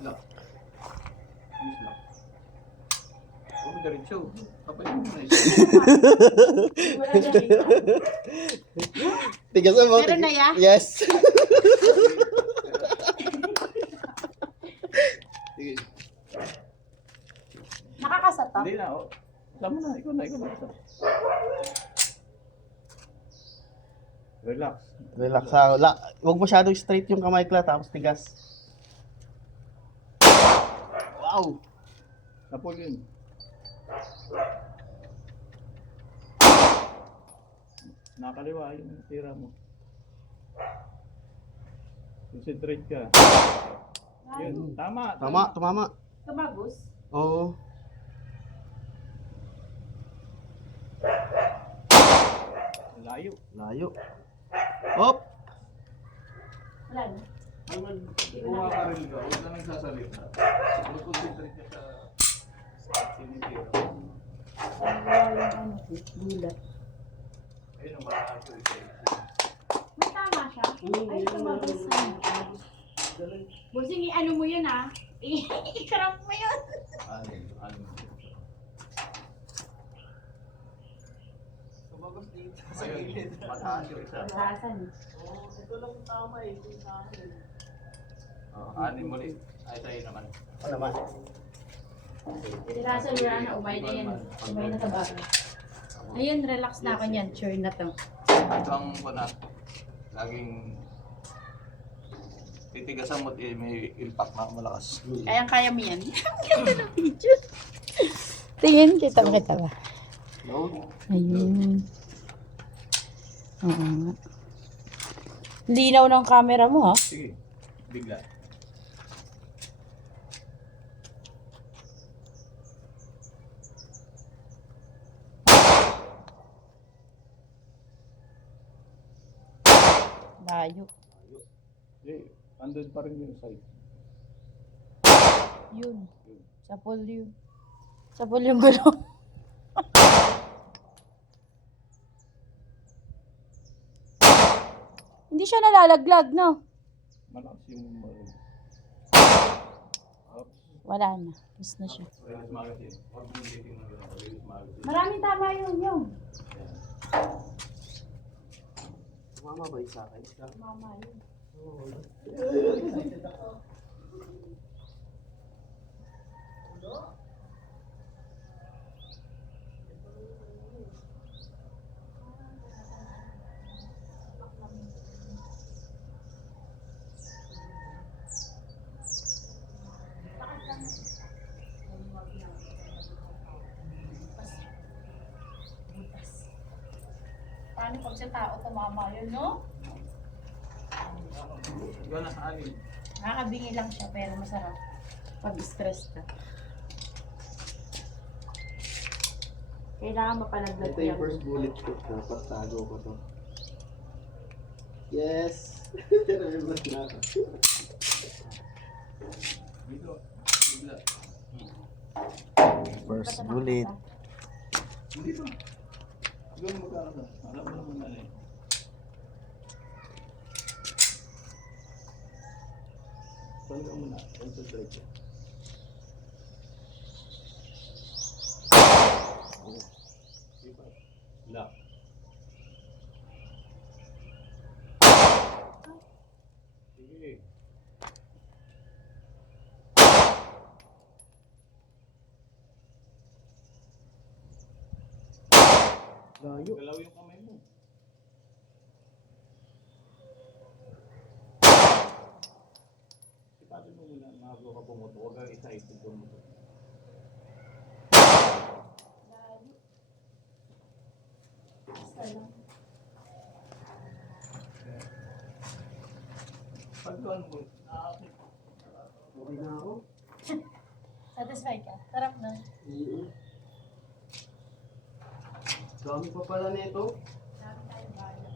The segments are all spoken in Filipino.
Slap. Slap. Oh, diretso. Kapag mo na isa. Tigasan mo. Meron na ya? Yes. Sige. Nakakasat to? Hindi na, oh. Alam mo na, ikaw na. Relax. Relax ha. Huwag masyadong straight yung kamay ko tapos tigas. Wow. Napol yun. Nakaliwa yung tira mo. Concentrate ka. Yun, tama. Tumama. Tumagos? Oo. Layo. Hop. Wala na. Kuha ka rin ka, huwag na nagsasalita. Concentrate ka sa sinitira. Gulat. Ayun ang makakaso isa. May tama siya? Ay, tumagos na. Busing, ano mo yun ah? I-cramp mo yun. Ano? Tumagos dito Ayun, mataas yung isa. Basan. Ito lang tama eh. Ito yung tama eh. Anin mo rin. Ay, sa'yo naman. Ano naman? Tirasan mo na, umay na yan. Umay na sa bago. Ayun, relax na ako niyan. Sure na to. Ito ang kuna. Laging titigasan mo may impact na malakas. Kayang-kaya mo yan. Ganda ng video. Tingin, kita ba? No? Ayun. Oo nga. Linaw ng camera mo ha. Sige, bigla. Layo. Andun pa rin yung side. Yun. Sapol yun. Sapol yung gulong. Hindi siya nalalaglag, no? Malakas yung Wala na. Miss na siya. release magazine. Huwag mo titingnan yun. Release magazine. Maraming tama yun. Tumama ba yung sa akin? Mama yun. Paano pag sa tao tumama yun, no? Yun ang anin. Nakakabingi lang siya pero masarap pag stress ka. Kailangan mapalaglag Ito yung first bullet ko. Dapat tago ko to. Yes! Remember na ako. Dito, bigla. First bullet. Dito. Siguro magkakasa. Alam mo naman na eh. Saan ka muna? Concentrate ka. Diba? Lock. Sige. Layo. Galaw yung kamay mo. Sipatin mo muna, mago ka pumoto. Huwag kang isa-isip pumoto. Pagkuhan mo, Okay na ako. Satisfied ka? Sarap na. Dami pa pala nito. Sarap tayo bahala.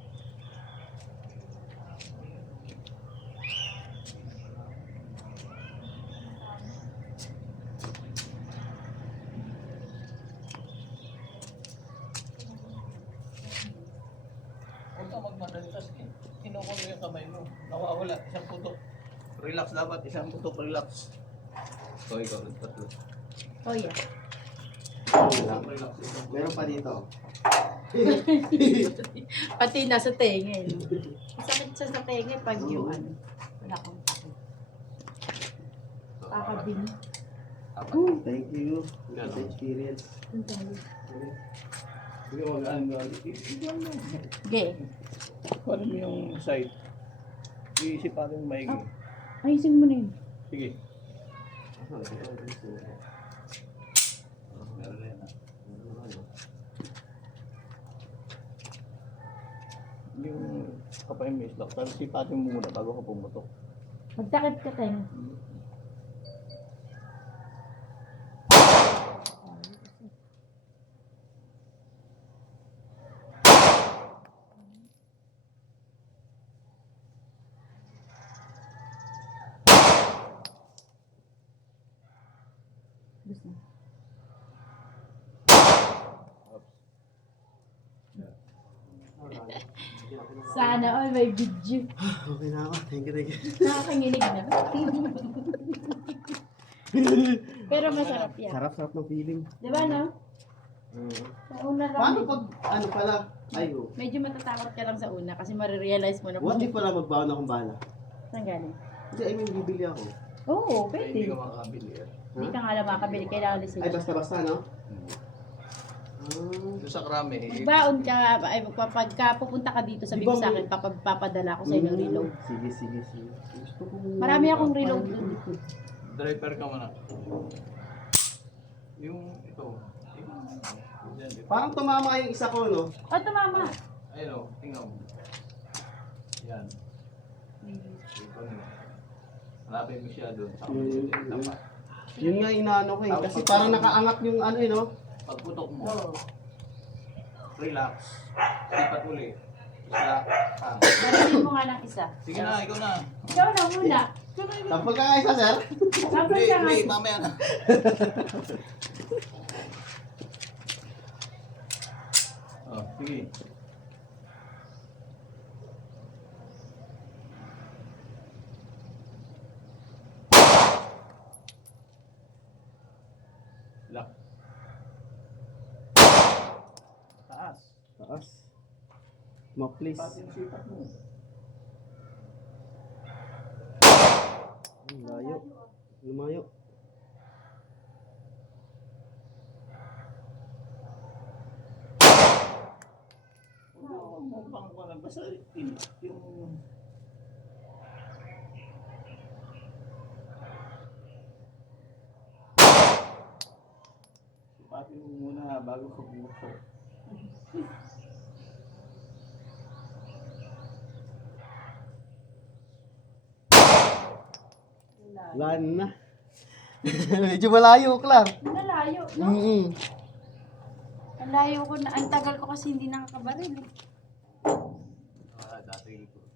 ka magmadali. Tapos kinukulo yung kamay mo. Nawawala. Isang putok. Relax dapat. Isang putok. Relax. So, ikaw. Tatlo. Oh, yeah. Relax. Meron pa dito. Pati nasa tenga. No? Masakit siya sa tenga pag yung ano. Wala kang pake. Kakabing. Apat. Thank you. Sa experience. Ang dami. Sige, mag-aan ka. Ikaw mo. Okay. Paano mo yung side? Iisip natin maigi. Ayusin mo na yun. Sige. Meron na yan. Yung kapay may isdak, pero sipatin mo muna bago ka pumutok. Magtakip ka tayo. Gusto. Sana all may video. Okay na ako. Thank you. Nakakanginig na. Pero masarap yan. Sarap-sarap ng feeling. Di ba, no? Sa una lang. Paano pag, ano pala? Ay, oh. Medyo matatakot ka lang sa una kasi marirealize mo na What if pala magbaon akong bala? saan galing? Hindi, I mean, bibili ako. Oo, Ay, hindi pwede. ka makakabili eh. Hindi ka nga lang makakabili. Kailangan Ay, lisensya. basta-basta, no? Doon sa krami, Magbaon ka, ay pagka pupunta ka dito, sabi Di ba ko sa may- akin, papadala ko sa inyo ng reload. Sige. Gusto ko. Marami akong reload. driver ka muna. Yung ito. Yan, ito. Parang tumama yung isa ko, no? O, tumama. Ayun o, tingnan mo. Yan. Ito nyo. Hanapin mo siya doon. Sa kapatid yung tapat. Yun nga inaano ko eh. Kasi parang nakaangat yung ano eh, no? Pagputok mo, relax. Sipat uli. Isla. Narinig mo nga ng isa. Sige na, ikaw na. Ikaw na muna. Tampal ka nga isa, sir? Sampal ka nga. Hindi, mamaya na. Oh, sige. Lock. Taas. Taas. Ma, please. Pati yung sipat mo. Layo. Lumayo. Huwag mo pang kuwan. Basta yung... Sipatin mo muna bago ka bumutok. Lan na. Medyo malayo, Clark. Nalayo, no? Ang layo ko na. Ang tagal ko kasi hindi nakakabaril. Eh. Dati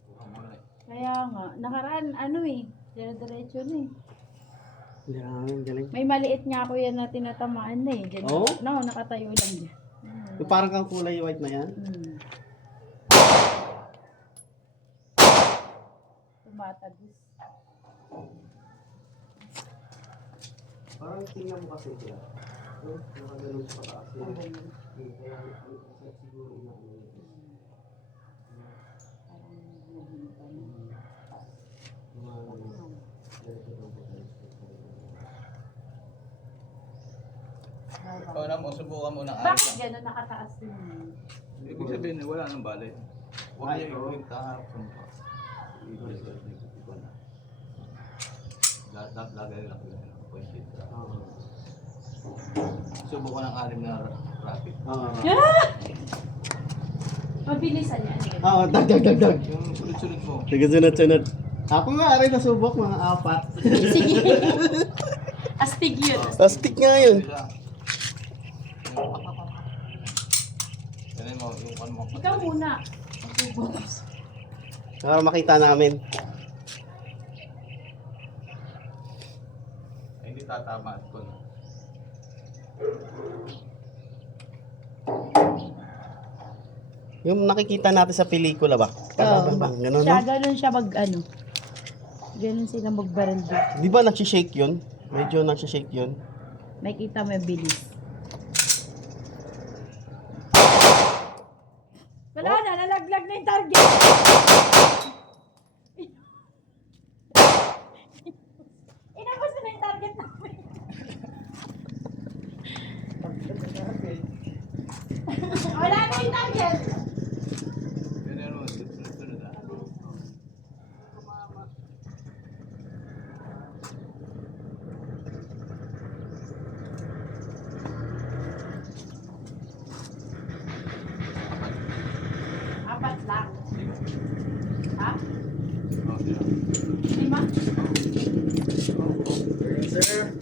kuha mo na eh. Kaya nga, nakaraan, ano eh. Dire-diretso na eh. Yan, galing. May maliit nga ako yan na tinatamaan na eh. Diyan, Oh? No, nakatayo lang dyan. Yung parang kang kulay white na yan. Tumatagos. Parang tingnan mo kasi siya. Oh, nakaganon sa pataas. Kaya siguro inaano yun. Ikaw na mo, subukan mo ng Bakit gano'n nakataas yun? Ibig sabihin, wala nang bali. Huwag Ay, niya oo. yung taharap sa mukha. Lagay lang yun. Pointed ka. Subukan ng alim na rapid. Oo. Mabilisan yan. Oo, dag. Yung sunod-sunod mo. Sunod. Ako nga rin nasubok mga 4. Sige. Astig yun. Plastic nga yun. Ganun mo, yung kan mo. Ikaw muna. Magbubutos. Para makita namin. Ay, hindi tatama at ko na. Yung nakikita natin sa pelikula ba? Ganun, Siya, no? ganun siya mag ano. Ganun sila magbaril dito. Di ba nagsishake yun? Medyo nagsishake yun. May kita mo yung bilis. Wala na, nalaglag na yung target. Inabos na yung target namin. Wala na yung target. Ganyan mo, sunod ah. Apat lang. Ha? Oh, sino? 5? Sir.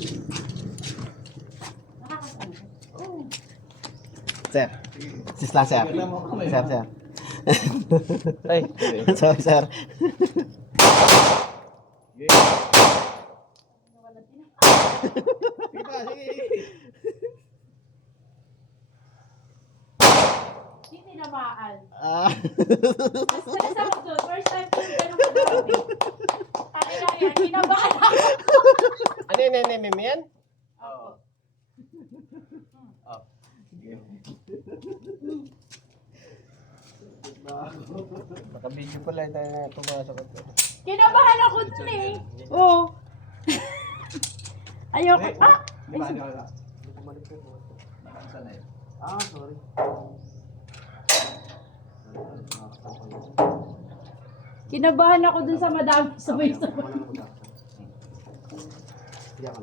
Nakakasama. Oh. Sir. Sis lang, sir. Tignan mo kamay. Sir, sir. Ay, Sorry, sir. sige. Nawala din ako. Sige pa, sige. Hindi tinamaan. Ah. Stress ako doon. First time ko yung ganun kadami. Ay, yan. Kinabahan ako. Ano yun, meme yan? Oo. Oh. Sige. Baka video pala tayo na pumasok ito. Kinabahan ako dun eh. Oo. Ayoko. Ah! Di ba, wala. Nakasanay. Ah, sorry. Kinabahan ako dun sa madami sabay-sabay. Hindi ako.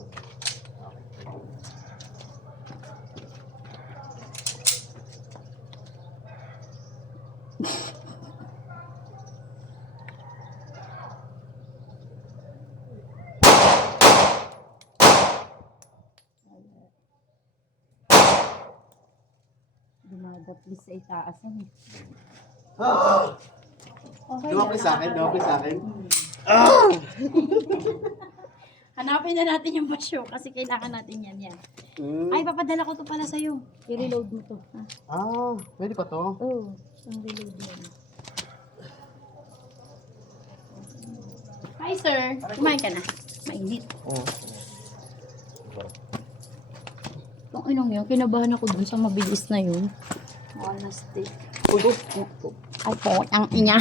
Dumadaplis sa itaas yan eh. Ah! Okay Dumapli sa akin, dumapli sa akin. Hanapin na natin yung basyo kasi kailangan natin yan. Ay, papadala ko to pala sa'yo. I-reload mo to. Ha? Ah, pwede pa to? Oo, isang reload yan. Hi sir, kumain ka na. Mainit. Oo. Kung inong yun, kinabahan ako dun sa mabilis na yun. Honestly. Ay, putang ina.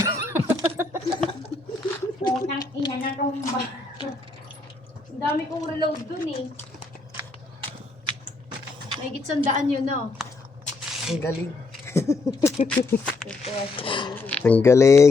Putang ina na tumba. Ang dami kong reload dun eh. May gitsandaan yun, no? Ang galing. Ang galing.